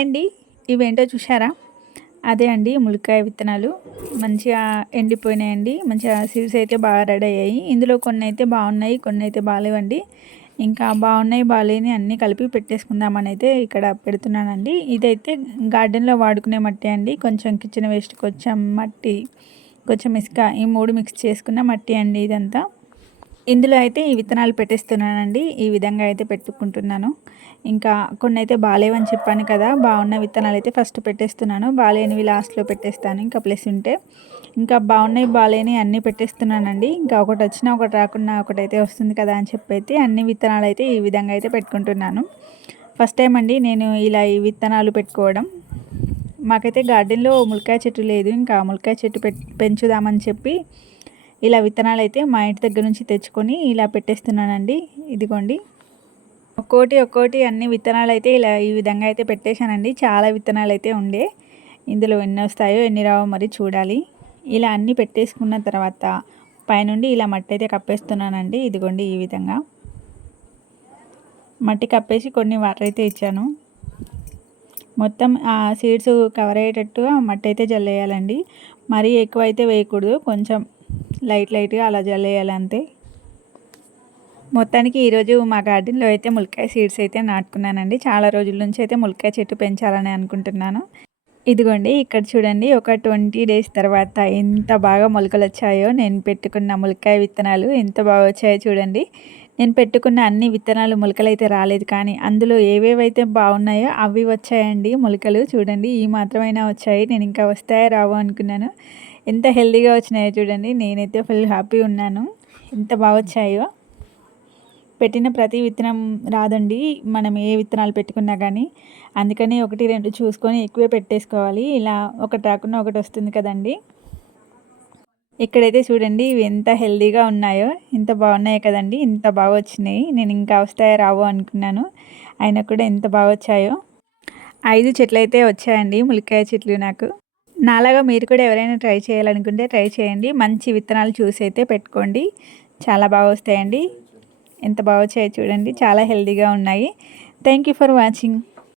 Hi అండి. ఇవేంటో చూసారా అదే అండి ములక్కాయ విత్తనాలు. మంచిగా ఎండిపోయినాయండి. మంచిగా సీడ్స్ అయితే బాగా రెడీ అయ్యాయి. ఇందులో కొన్ని అయితే బాగున్నాయి కొన్ని అయితే బాగాలేవండి. ఇంకా బాగున్నాయి బాగాలేని అన్నీ కలిపి పెట్టేసుకుందామని అయితే ఇక్కడ పెడుతున్నానండి. ఇదైతే గార్డెన్లో వాడుకునే మట్టి అండి. కొంచెం కిచెన్ వేస్ట్ కొంచెం మట్టి కొంచెం ఇసుక ఈ మూడు మిక్స్ చేసుకున్న మట్టి అండి ఇదంతా. ఇందులో అయితే ఈ విత్తనాలు పెట్టేస్తున్నానండి. ఈ విధంగా అయితే పెట్టుకుంటున్నాను. ఇంకా కొన్ని అయితే బాగాలేవని చెప్పాను కదా బాగున్న విత్తనాలు అయితే ఫస్ట్ పెట్టేస్తున్నాను. బాగాలేనివి లాస్ట్లో పెట్టేస్తాను. ఇంకా ప్లస్ ఉంటే ఇంకా బాగున్నాయి బాగాలేని అన్నీ పెట్టేస్తున్నానండి. ఇంకా ఒకటి వచ్చినా ఒకటి రాకుండా ఒకటి అయితే వస్తుంది కదా అని చెప్పి అయితే అన్ని విత్తనాలు అయితే ఈ విధంగా అయితే పెట్టుకుంటున్నాను. ఫస్ట్ టైం అండి నేను ఇలా ఈ విత్తనాలు పెట్టుకోవడం. మాకైతే గార్డెన్లో ములకాయ చెట్టు లేదు. ఇంకా ములకాయ చెట్టు పెంచుదామని చెప్పి ఇలా విత్తనాలు అయితే మా ఇంటి దగ్గర నుంచి తెచ్చుకొని ఇలా పెట్టేస్తున్నానండి. ఇదిగోండి. ఒక్కోటి ఒక్కోటి అన్ని విత్తనాలు అయితే ఇలా ఈ విధంగా అయితే పెట్టేశానండి. చాలా విత్తనాలు అయితే ఉండే. ఇందులో ఎన్ని వస్తాయో ఎన్ని రావో మరి చూడాలి. ఇలా అన్నీ పెట్టేసుకున్న తర్వాత పైనుండి ఇలా మట్టి అయితే కప్పేస్తున్నానండి. ఇదిగోండి ఈ విధంగా. మట్టి కప్పేసి కొన్ని వాటర్ అయితే ఇచ్చాను. మొత్తం ఆ సీడ్స్ కవర్ అయ్యేటట్టుగా మట్టి అయితే జల్లేయాలండి. మరీ ఎక్కువ అయితే వేయకూడదు. కొంచెం లైట్ లైట్గా అలా జల్లేయాలి అంతే. మొత్తానికి ఈరోజు మా గార్డెన్లో అయితే ములక్కాయ సీడ్స్ అయితే నాటుకున్నానండి. చాలా రోజుల నుంచి అయితే ములక్కాయ చెట్టు పెంచాలని అనుకుంటున్నాను. ఇదిగోండి ఇక్కడ చూడండి ఒక ట్వంటీ డేస్ తర్వాత ఎంత బాగా మొలకలు వచ్చాయో నేను పెట్టుకున్న ములక్కాయ విత్తనాలు ఎంత బాగా వచ్చాయో చూడండి. నేను పెట్టుకున్న అన్ని విత్తనాలు మొలకలు అయితే రాలేదు కానీ అందులో ఏవేవైతే బాగున్నాయో అవి వచ్చాయండి మొలకలు. చూడండి ఈ మాత్రమైనా వచ్చాయి. నేను ఇంకా వస్తాయో రావో అనుకున్నాను. ఎంత హెల్దీగా వచ్చినాయో చూడండి. నేనైతే ఫుల్ హ్యాపీ ఉన్నాను. ఎంత బాగా వచ్చాయో. పెట్టిన ప్రతి విత్తనం రాదండి. మనం ఏ విత్తనాలు పెట్టుకున్నా కానీ. అందుకని ఒకటి రెండు చూసుకొని ఎక్కువే పెట్టేసుకోవాలి. ఇలా ఒకటి రాకుండా ఒకటి వస్తుంది కదండి. ఇక్కడైతే చూడండి ఇవి ఎంత హెల్దీగా ఉన్నాయో ఎంత బాగున్నాయి కదండి ఇంత బాగా వచ్చినాయి. నేను ఇంకా వస్తాయో రావో అనుకున్నాను. అయినా కూడా ఎంత బాగా వచ్చాయో. ఐదు చెట్లు అయితే వచ్చాయండి ములికాయ చెట్లు నాకు. నాలాగా మీరు కూడా ఎవరైనా ట్రై చేయాలనుకుంటే ట్రై చేయండి. మంచి విత్తనాలు చూసి అయితే పెట్టుకోండి. చాలా బాగా వస్తాయండి. ఎంత బాగా వచ్చాయో చూడండి. చాలా హెల్దీగా ఉన్నాయి. Thank you for watching